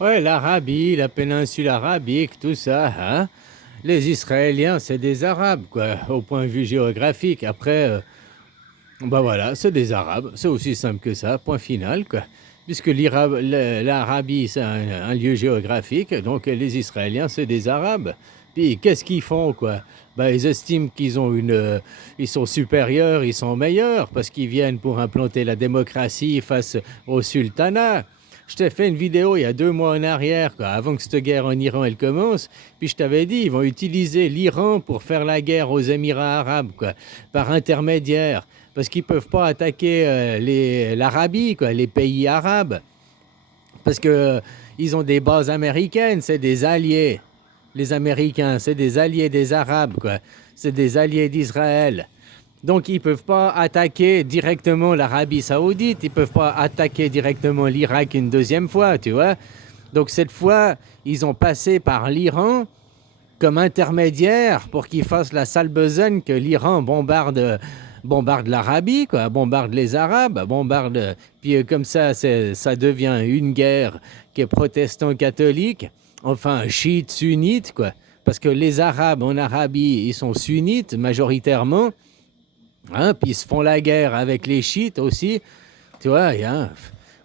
Ouais, l'Arabie, la péninsule arabique, tout ça, hein. Les Israéliens, c'est des Arabes, quoi, au point de vue géographique. Après, bah voilà, c'est des Arabes. C'est aussi simple que ça, point final, quoi. Puisque l'Arabie, c'est un lieu géographique, donc les Israéliens, c'est des Arabes. Puis qu'est-ce qu'ils font, quoi? Bah, ils estiment ils sont supérieurs, ils sont meilleurs, parce qu'ils viennent pour implanter la démocratie face au sultanat. Je t'ai fait une vidéo il y a 2 mois en arrière, quoi, avant que cette guerre en Iran elle commence. Puis je t'avais dit, ils vont utiliser l'Iran pour faire la guerre aux Émirats arabes, quoi, par intermédiaire. Parce qu'ils ne peuvent pas attaquer l'Arabie, quoi, les pays arabes. Parce que ils ont des bases américaines, c'est des alliés. Les Américains, c'est des alliés des Arabes, quoi. C'est des alliés d'Israël. Donc ils ne peuvent pas attaquer directement l'Arabie saoudite, ils ne peuvent pas attaquer directement l'Irak une deuxième fois, tu vois. Donc cette fois, ils ont passé par l'Iran comme intermédiaire pour qu'ils fassent la sale besogne que l'Iran bombarde l'Arabie, quoi, bombarde les Arabes, bombarde. Puis comme ça devient une guerre qui est protestant-catholique, enfin chiite-sunnite, quoi. Parce que les Arabes en Arabie, ils sont sunnites majoritairement, hein, puis ils se font la guerre avec les chiites aussi, tu vois.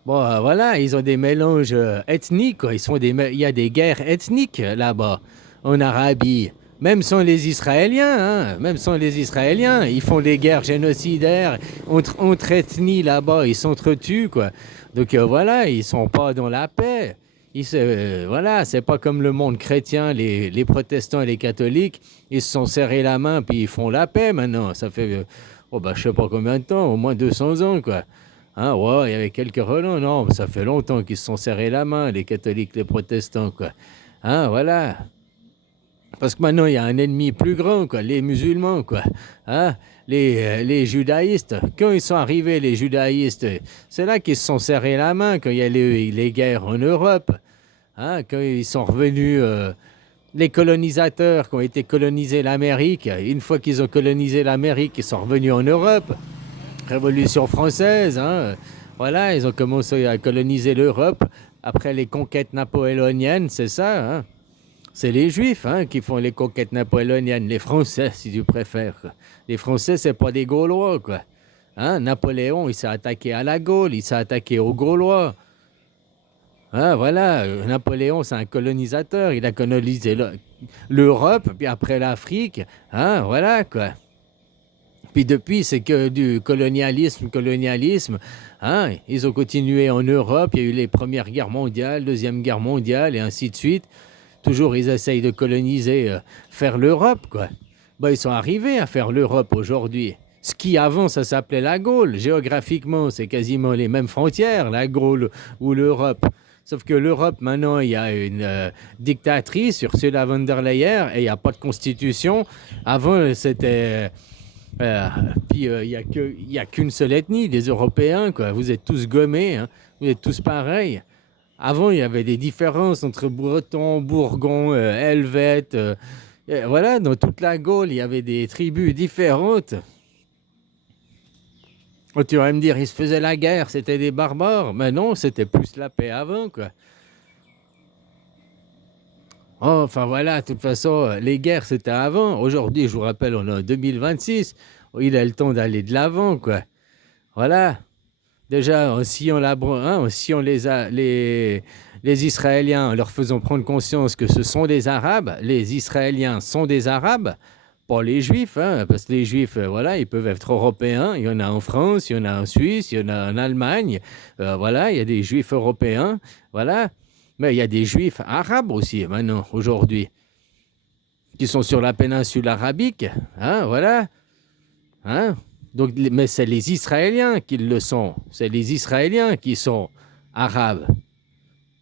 Bon, voilà, ils ont des mélanges ethniques, quoi. Il y a des guerres ethniques là-bas, en Arabie. Même sans les Israéliens, hein, même sans les Israéliens, ils font des guerres génocidaires entre ethnies là-bas, ils s'entretuent, quoi. Donc voilà, ils sont pas dans la paix. Voilà, c'est pas comme le monde chrétien, les protestants et les catholiques, ils se sont serrés la main puis ils font la paix maintenant. Ça fait, oh bah, je sais pas combien de temps, au moins 200 ans, quoi. Hein, ouais, il y avait quelques relents, non, ça fait longtemps qu'ils se sont serrés la main, les catholiques, les protestants, quoi. Hein, voilà. Parce que maintenant, il y a un ennemi plus grand, quoi, les musulmans, quoi. Hein? Les judaïstes. Quand ils sont arrivés, les judaïstes, c'est là qu'ils se sont serrés la main, quand il y a les guerres en Europe. Hein? Quand ils sont revenus, les colonisateurs qui ont été colonisés l'Amérique, une fois qu'ils ont colonisé l'Amérique, ils sont revenus en Europe. Révolution française, hein? Voilà, ils ont commencé à coloniser l'Europe après les conquêtes napoléoniennes, c'est ça, hein? C'est les Juifs, hein, qui font les conquêtes napoléoniennes, les Français, si tu préfères, quoi. Les Français, c'est pas des Gaulois, quoi. Hein, Napoléon, il s'est attaqué à la Gaule, il s'est attaqué aux Gaulois. Hein, voilà, Napoléon, c'est un colonisateur, il a colonisé l'Europe, puis après l'Afrique. Hein, voilà, quoi. Puis depuis, c'est que du colonialisme. Hein, ils ont continué en Europe, il y a eu les premières guerres mondiales, deuxième guerre mondiale, et ainsi de suite. Toujours, ils essayent de coloniser, faire l'Europe, quoi. Ben, ils sont arrivés à faire l'Europe aujourd'hui. Ce qui avant, ça s'appelait la Gaule. Géographiquement, c'est quasiment les mêmes frontières, la Gaule ou l'Europe. Sauf que l'Europe, maintenant, il y a une dictatrice, Ursula von der Leyen, et il n'y a pas de constitution. Avant, c'était... euh, puis il y a qu'une seule ethnie, les Européens, quoi. Vous êtes tous gommés, hein. Vous êtes tous pareils. Avant, il y avait des différences entre Bretons, Bourgons, Helvètes. Voilà, dans toute la Gaule, il y avait des tribus différentes. Oh, tu vas me dire, ils se faisaient la guerre, c'était des barbares. Mais non, c'était plus la paix avant, quoi. Oh, enfin voilà, de toute façon, les guerres, c'était avant. Aujourd'hui, je vous rappelle, on est en 2026. Il a le temps d'aller de l'avant, quoi. Voilà. Déjà, si on les Israéliens, en leur faisant prendre conscience que ce sont des Arabes, les Israéliens sont des Arabes, pas les Juifs, hein, parce que les Juifs, voilà, ils peuvent être européens. Il y en a en France, il y en a en Suisse, il y en a en Allemagne. Voilà, il y a des Juifs européens, voilà. Mais il y a des Juifs arabes aussi, maintenant, aujourd'hui, qui sont sur la péninsule arabique, hein, voilà. Hein? Donc, mais c'est les Israéliens qui le sont. C'est les Israéliens qui sont arabes.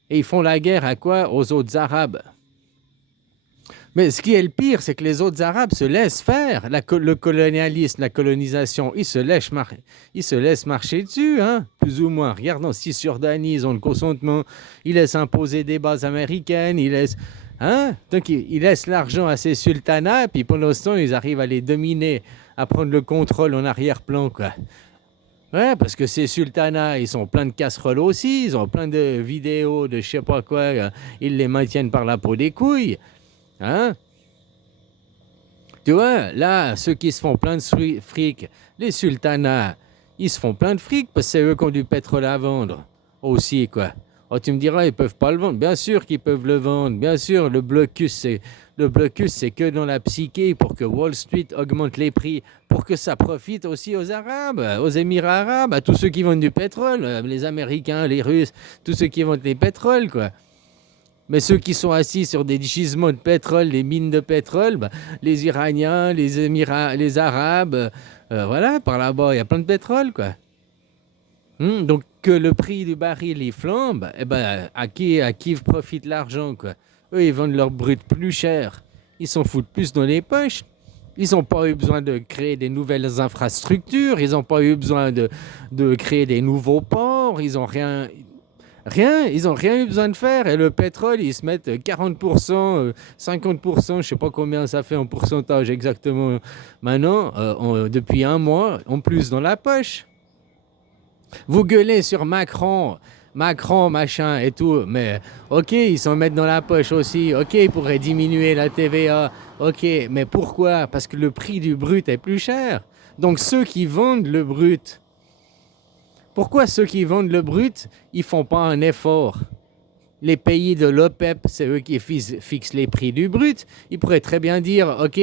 Et ils font la guerre à quoi? Aux autres Arabes. Mais ce qui est le pire, c'est que les autres Arabes se laissent faire. Le colonialisme, la colonisation, ils se laissent marcher dessus, hein, plus ou moins. Regarde en Cisjordanie, ils ont le consentement. Ils laissent imposer des bases américaines. Hein? Donc, ils laissent l'argent à ces sultanats, puis pendant ce temps, ils arrivent à les dominer, à prendre le contrôle en arrière-plan, quoi. Ouais, parce que ces sultanats, ils sont pleins de casseroles aussi, ils ont plein de vidéos de je sais pas quoi, ils les maintiennent par la peau des couilles. Hein? Tu vois, là, ceux qui se font plein de fric, les sultanats, ils se font plein de fric parce que c'est eux qui ont du pétrole à vendre aussi, quoi. Oh, tu me diras, ils peuvent pas le vendre. Bien sûr qu'ils peuvent le vendre. Bien sûr, le blocus, c'est que dans la psyché pour que Wall Street augmente les prix, pour que ça profite aussi aux Arabes, aux Émirats arabes, à tous ceux qui vendent du pétrole, les Américains, les Russes, tous ceux qui vendent les pétroles, quoi. Mais ceux qui sont assis sur des gisements de pétrole, des mines de pétrole, bah, les Iraniens, les Émirats, les Arabes, voilà, par là-bas, il y a plein de pétrole, quoi. Donc que le prix du baril il flambe, eh ben, à qui profite l'argent, quoi. Eux, ils vendent leur brut plus cher. Ils s'en foutent plus dans les poches. Ils n'ont pas eu besoin de créer des nouvelles infrastructures. Ils n'ont pas eu besoin de créer des nouveaux ports. Ils n'ont rien. Rien, ils n'ont rien eu besoin de faire. Et le pétrole, ils se mettent 40%, 50%, je ne sais pas combien ça fait en pourcentage exactement maintenant, depuis un mois, en plus dans la poche. Vous gueulez sur Macron, Macron, machin et tout, mais ok, ils s'en mettent dans la poche aussi. Ok, ils pourraient diminuer la TVA. Ok, mais pourquoi? Parce que le prix du brut est plus cher. Donc ceux qui vendent le brut, pourquoi ceux qui vendent le brut, ils font pas un effort? Les pays de l'OPEP, c'est eux qui fixent les prix du brut. Ils pourraient très bien dire, ok,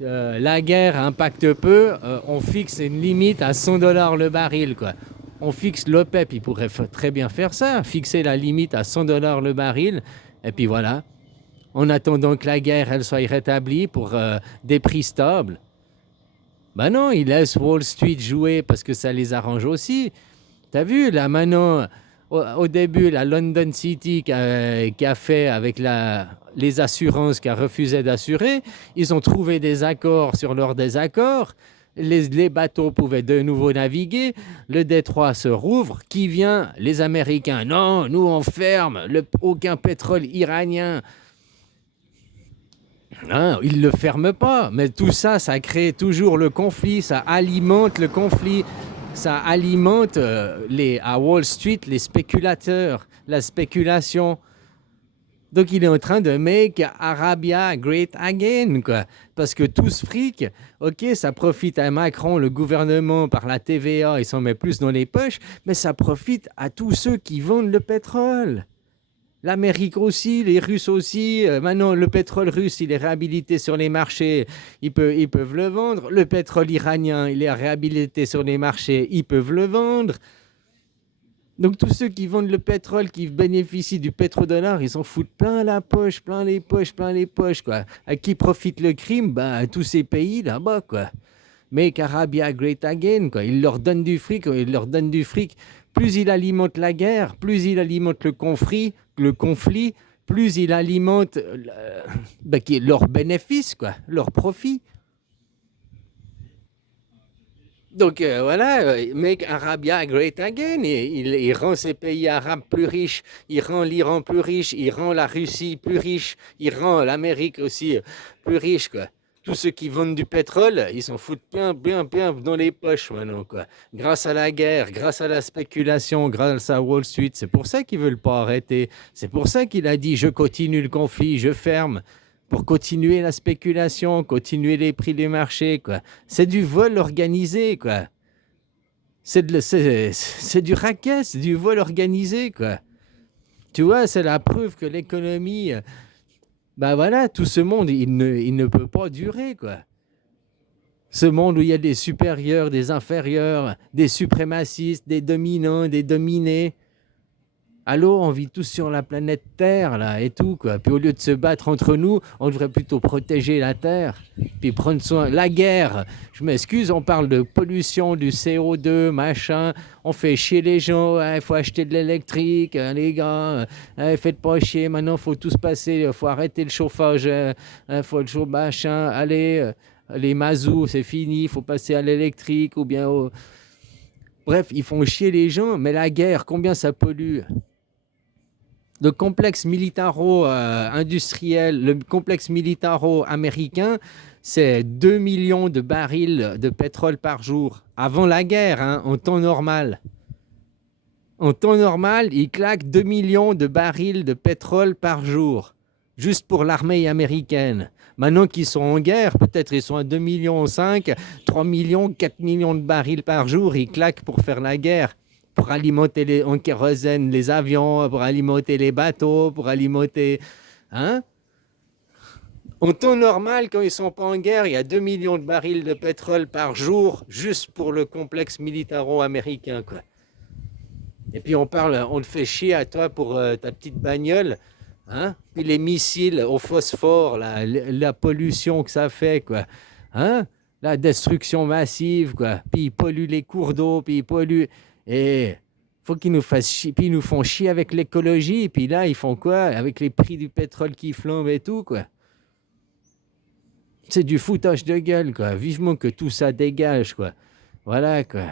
la guerre impacte peu, on fixe une limite à 100 dollars le baril, quoi. On fixe l'OPEP, ils pourraient très bien faire ça, fixer la limite à 100 dollars le baril, et puis voilà. En attendant que la guerre elle soit rétablie pour des prix stables. Ben non, ils laissent Wall Street jouer parce que ça les arrange aussi. T'as vu, là, maintenant, au début, la London City qui a fait avec les assurances, qui a refusé d'assurer, ils ont trouvé des accords sur leurs désaccords. Les bateaux pouvaient de nouveau naviguer. Le détroit se rouvre. Qui vient? Les Américains. Non, nous, on ferme. Aucun pétrole iranien. Hein, ils ne le ferment pas. Mais tout ça, ça crée toujours le conflit. Ça alimente le conflit. Ça alimente à Wall Street les spéculateurs, la spéculation. Donc il est en train de make Arabia great again, quoi. Parce que tout ce fric, ok, ça profite à Macron, le gouvernement, par la TVA, il s'en met plus dans les poches, mais ça profite à tous ceux qui vendent le pétrole. L'Amérique aussi, les Russes aussi. Maintenant, le pétrole russe, il est réhabilité sur les marchés, ils peuvent le vendre. Le pétrole iranien, il est réhabilité sur les marchés, ils peuvent le vendre. Donc tous ceux qui vendent le pétrole, qui bénéficient du pétrodollar, ils s'en foutent plein la poche, plein les poches, plein les poches, quoi. À qui profite le crime? Bah, à tous ces pays là-bas, quoi. Make Arabia great again, quoi. Ils leur donnent du fric, ils leur donnent du fric. Plus il alimente la guerre, plus il alimente le conflit, plus il alimente leurs bénéfices, quoi, leurs profits. Donc voilà, make Arabia great again. Il rend ces pays arabes plus riches, il rend l'Iran plus riche, il rend la Russie plus riche, il rend l'Amérique aussi plus riche, quoi. Tous ceux qui vendent du pétrole, ils s'en foutent bien, bien, bien dans les poches maintenant, quoi. Grâce à la guerre, grâce à la spéculation, grâce à Wall Street, c'est pour ça qu'ils veulent pas arrêter. C'est pour ça qu'il a dit je continue le conflit, je ferme. Pour continuer la spéculation, continuer les prix des marchés, quoi. C'est du vol organisé, quoi. C'est du racket, c'est du vol organisé, quoi. Tu vois, c'est la preuve que l'économie, ben voilà, tout ce monde, il ne peut pas durer, quoi. Ce monde où il y a des supérieurs, des inférieurs, des suprémacistes, des dominants, des dominés. Allô, on vit tous sur la planète Terre, là, et tout, quoi. Puis au lieu de se battre entre nous, on devrait plutôt protéger la Terre. Puis prendre soin. La guerre, je m'excuse, on parle de pollution, du CO2, machin. On fait chier les gens, il faut acheter de l'électrique, les gars. Faites pas chier, maintenant, il faut tous passer, il faut arrêter le chauffage, faut le chauffage, machin. Allez, les mazous, c'est fini, il faut passer à l'électrique ou bien au... Bref, ils font chier les gens, mais la guerre, combien ça pollue? Le complexe militaro-industriel, le complexe militaro-américain, c'est 2 millions de barils de pétrole par jour. Avant la guerre, hein, en temps normal. En temps normal, ils claquent 2 millions de barils de pétrole par jour, juste pour l'armée américaine. Maintenant qu'ils sont en guerre, peut-être ils sont à 2,5 millions, 3 millions, 4 millions de barils par jour, ils claquent pour faire la guerre, pour alimenter en kérosène les avions, pour alimenter les bateaux, pour alimenter... Hein? En temps normal, quand ils ne sont pas en guerre, il y a 2 millions de barils de pétrole par jour, juste pour le complexe militaro-américain, quoi. Et puis on te fait chier à toi pour ta petite bagnole, hein? Puis les missiles au phosphore, la pollution que ça fait, quoi. Hein? La destruction massive, quoi. Puis ils polluent les cours d'eau, puis ils polluent. Et faut qu'ils nous fassent chier, puis ils nous font chier avec l'écologie. Puis là, ils font quoi? Avec les prix du pétrole qui flambent et tout, quoi. C'est du foutage de gueule, quoi. Vivement que tout ça dégage, quoi. Voilà, quoi.